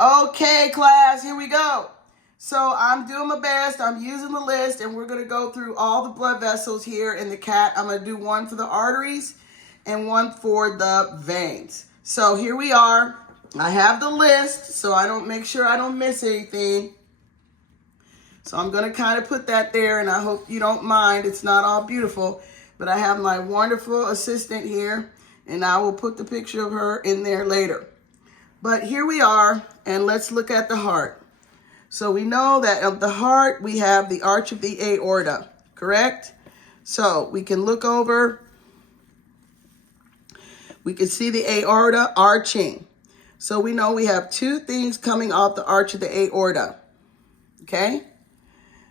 Okay, class, here we go. So I'm doing my best. I'm using the list, and we're going to go through all the blood vessels here in the cat. I'm going to do one for the arteries and one for the veins. So here we are. I have the list, so I don't make sure I don't miss anything. So I'm going to kind of put that there, and I hope you don't mind. It's not all beautiful, but I have my wonderful assistant here, and I will put the picture of her in there later. But here we are, and let's look at the heart. So we know that of the heart, we have the arch of the aorta, correct? So we can look over. We can see the aorta arching. So we know we have two things coming off the arch of the aorta, okay?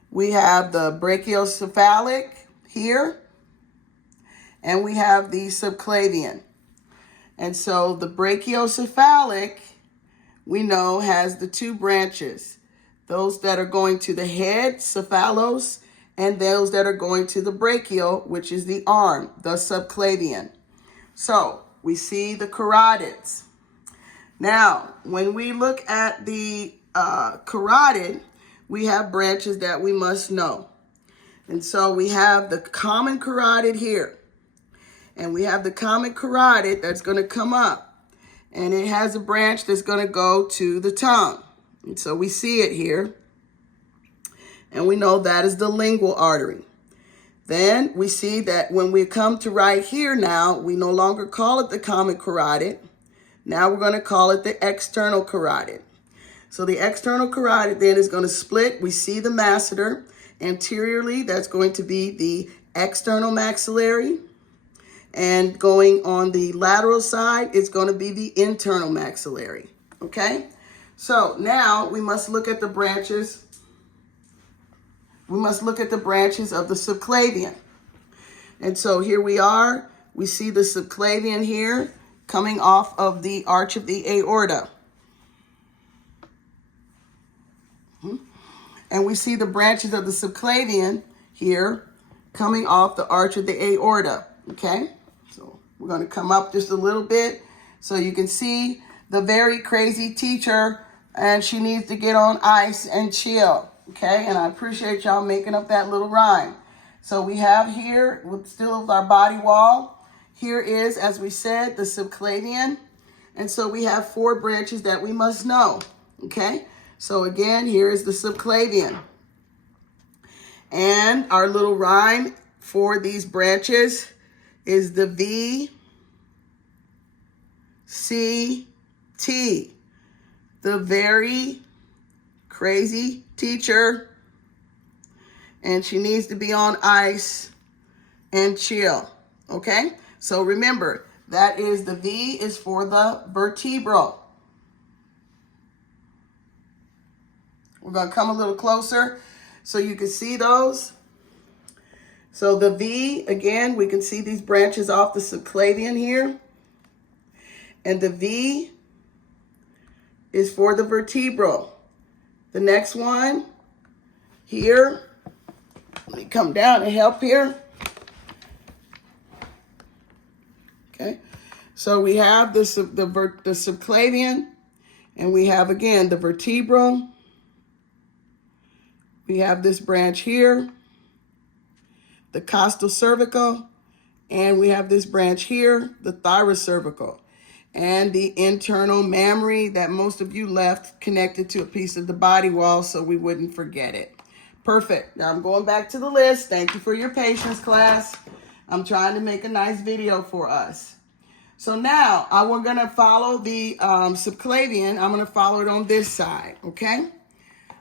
We have the brachiocephalic here, and we have the subclavian. And so the brachiocephalic, we know, has the two branches. Those that are going to the head, cephalos, and those that are going to the brachial, which is the arm, the subclavian. So we see the carotids. Now, when we look at the carotid, we have branches that we must know. And so we have the common carotid here. And we have the common carotid that's going to come up. And it has a branch that's going to go to the tongue. And so we see it here. And we know that is the lingual artery. Then we see that when we come to right here now, we no longer call it the common carotid. Now we're going to call it the external carotid. So the external carotid then is going to split. We see the masseter. Anteriorly, that's going to be the external maxillary. And going on the lateral side, it's going to be the internal maxillary, okay? So now we must look at the branches. We must look at the branches of the subclavian. And so here we are. We see the subclavian here coming off of the arch of the aorta. And we see the branches of the subclavian here coming off the arch of the aorta, okay? So we're going to come up just a little bit so you can see the very crazy teacher, and she needs to get on ice and chill, okay? And I appreciate y'all making up that little rhyme. So we have here, with still our body wall, here is, as we said, the subclavian. And so we have four branches that we must know, okay? So again, here is the subclavian. And our little rhyme for these branches is the V, C, T. The very crazy teacher, and she needs to be on ice and chill, okay? So remember, that is the V is for the vertebral. We're going to come a little closer so you can see those. So the V, again, we can see these branches off the subclavian here. And the V is for the vertebral. The next one here, let me come down and help here. Okay, so we have the subclavian, and we have, again, the vertebral. We have this branch here, the costal cervical, and we have this branch here, the thyrocervical, and the internal mammary that most of you left connected to a piece of the body wall so we wouldn't forget it. Perfect. Now I'm going back to the list. Thank you for your patience, class. I'm trying to make a nice video for us. So now we're going to follow the subclavian. I'm going to follow it on this side, okay?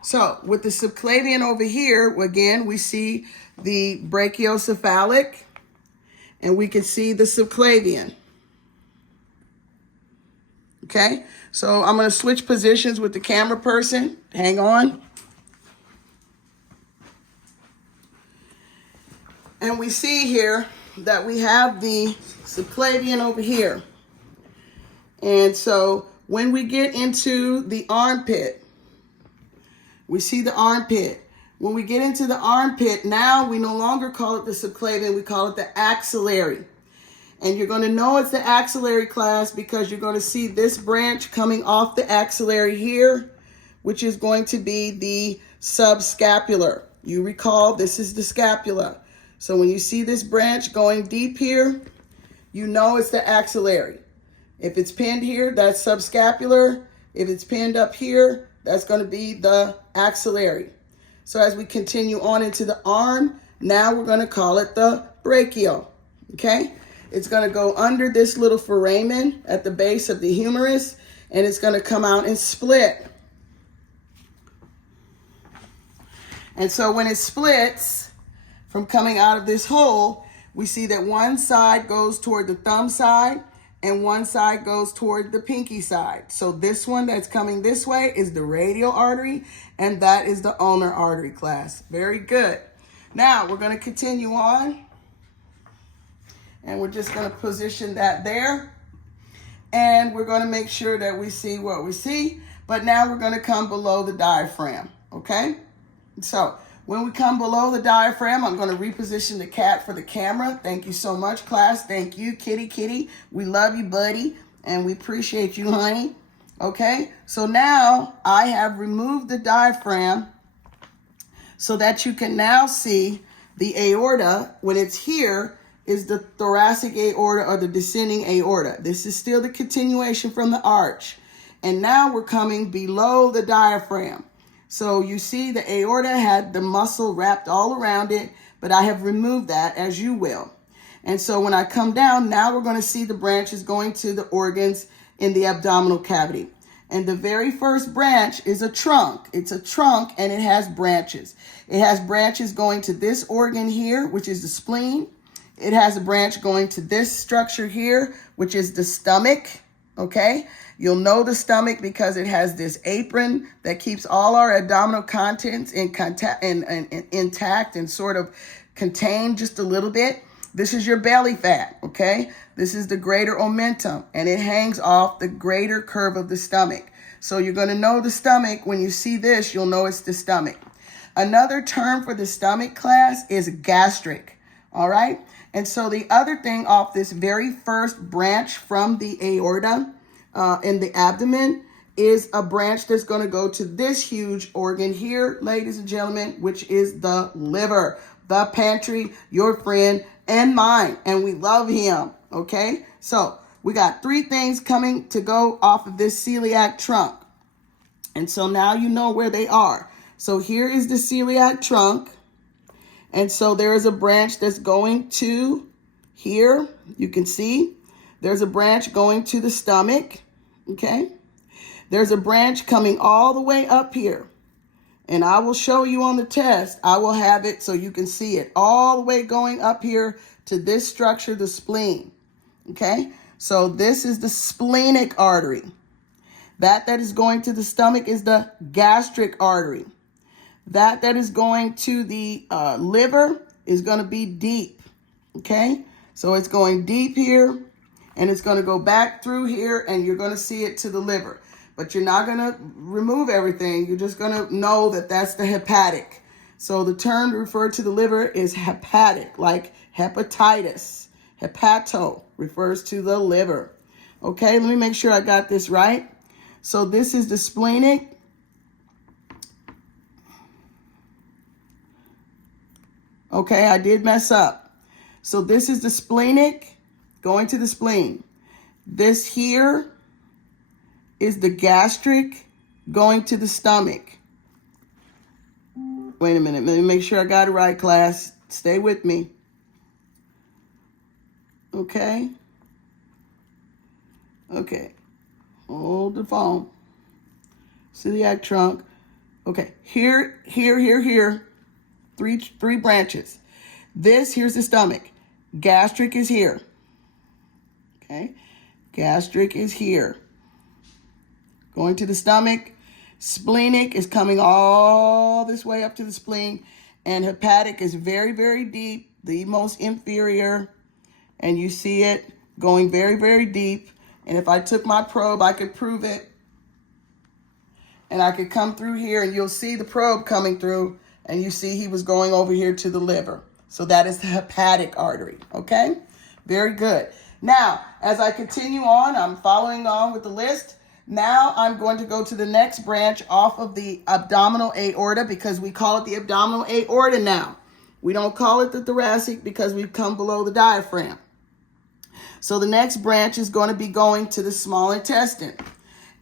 So with the subclavian over here, again, we see the brachiocephalic, and we can see the subclavian. Okay, so I'm going to switch positions with the camera person. Hang on. And we see here that we have the subclavian over here. And so when we get into the armpit, we see the armpit. When we get into the armpit, now we no longer call it the subclavian, we call it the axillary. And you're going to know it's the axillary class because you're going to see this branch coming off the axillary here, which is going to be the subscapular. You recall this is the scapula. So when you see this branch going deep here, you know it's the axillary. If it's pinned here, that's subscapular. If it's pinned up here, that's going to be the axillary. So as we continue on into the arm, now we're going to call it the brachial, okay? It's going to go under this little foramen at the base of the humerus, and it's going to come out and split. And so when it splits from coming out of this hole, we see that one side goes toward the thumb side and one side goes toward the pinky side. So this one that's coming this way is the radial artery, and that is the ulnar artery class. Very good. Now we're going to continue on, and we're just going to position that there. And we're going to make sure that we see what we see. But now we're going to come below the diaphragm, okay? So when we come below the diaphragm, I'm going to reposition the cat for the camera. Thank you so much, class. Thank you, kitty. We love you, buddy, and we appreciate you, honey. Okay, so now I have removed the diaphragm so that you can now see the aorta. When it's here is the thoracic aorta or the descending aorta. This is still the continuation from the arch. And now we're coming below the diaphragm. So you see the aorta had the muscle wrapped all around it, but I have removed that, as you will. And so when I come down, now we're going to see the branches going to the organs in the abdominal cavity. And the very first branch is a trunk. It's a trunk, and it has branches. It has branches going to this organ here, which is the spleen. It has a branch going to this structure here, which is the stomach, okay? You'll know the stomach because it has this apron that keeps all our abdominal contents intact and sort of contained just a little bit. This is your belly fat, okay? This is the greater omentum, and it hangs off the greater curve of the stomach. So you're going to know the stomach. When you see this, you'll know it's the stomach. Another term for the stomach class is gastric, all right? And so the other thing off this very first branch from the aorta in the abdomen is a branch that's going to go to this huge organ here, ladies and gentlemen, which is the liver, the pantry, your friend and mine, and we love him, okay? So we got three things coming to go off of this celiac trunk. And so now you know where they are. So here is the celiac trunk. And so there is a branch that's going to here. You can see there's a branch going to the stomach. Okay. There's a branch coming all the way up here. And I will show you on the test. I will have it so you can see it all the way going up here to this structure, the spleen. Okay. So this is the splenic artery. That is going to the stomach is the gastric artery. That is going to the liver is going to be deep, okay? So it's going deep here, and it's going to go back through here, and you're going to see it to the liver. But you're not going to remove everything. You're just going to know that that's the hepatic. So the term to refer to the liver is hepatic, like hepatitis. Hepato refers to the liver. Okay, let me make sure I got this right. So this is the splenic. Okay, I did mess up. So this is the splenic going to the spleen. This here is the gastric going to the stomach. Wait a minute. Let me make sure I got it right, class. Stay with me. Okay. Okay. Hold the phone. Celiac trunk. Okay. Here. Three branches. Here's the stomach. Gastric is here. Okay. Gastric is here. Going to the stomach. Splenic is coming all this way up to the spleen. And hepatic is very, very deep, the most inferior. And you see it going very, very deep. And if I took my probe, I could prove it. And I could come through here and you'll see the probe coming through. And you see he was going over here to the liver. So that is the hepatic artery, okay? Very good. Now, as I continue on, I'm following on with the list. Now I'm going to go to the next branch off of the abdominal aorta because we call it the abdominal aorta now. We don't call it the thoracic because we've come below the diaphragm. So the next branch is going to be going to the small intestine.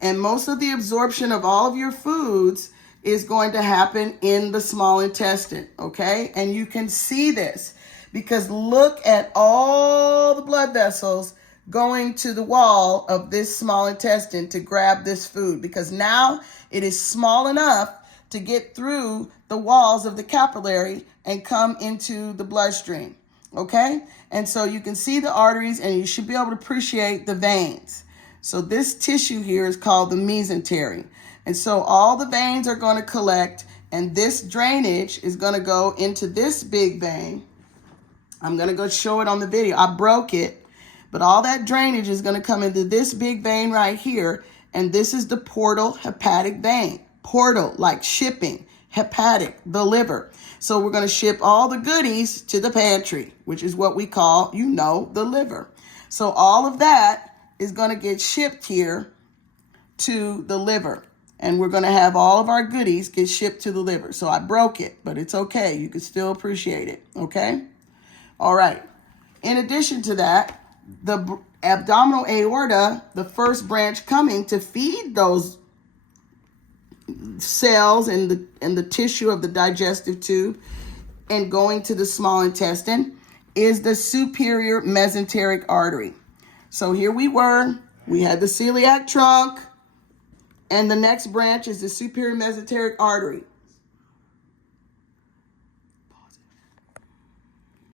And most of the absorption of all of your foods is going to happen in the small intestine, okay? And you can see this because look at all the blood vessels going to the wall of this small intestine to grab this food because now it is small enough to get through the walls of the capillary and come into the bloodstream, okay? And so you can see the arteries and you should be able to appreciate the veins. So this tissue here is called the mesentery. And so all the veins are going to collect and this drainage is going to go into this big vein. I'm going to go show it on the video. I broke it. But all that drainage is going to come into this big vein right here. And this is the portal hepatic vein. Portal, like shipping. Hepatic, the liver. So we're going to ship all the goodies to the pantry, which is what we call, the liver. So all of that is going to get shipped here to the liver. And we're going to have all of our goodies get shipped to the liver. So I broke it, but it's okay. You can still appreciate it, okay? All right. In addition to that, the abdominal aorta, the first branch coming to feed those cells in the tissue of the digestive tube and going to the small intestine, is the superior mesenteric artery. So here we had the celiac trunk, and the next branch is the superior mesenteric artery.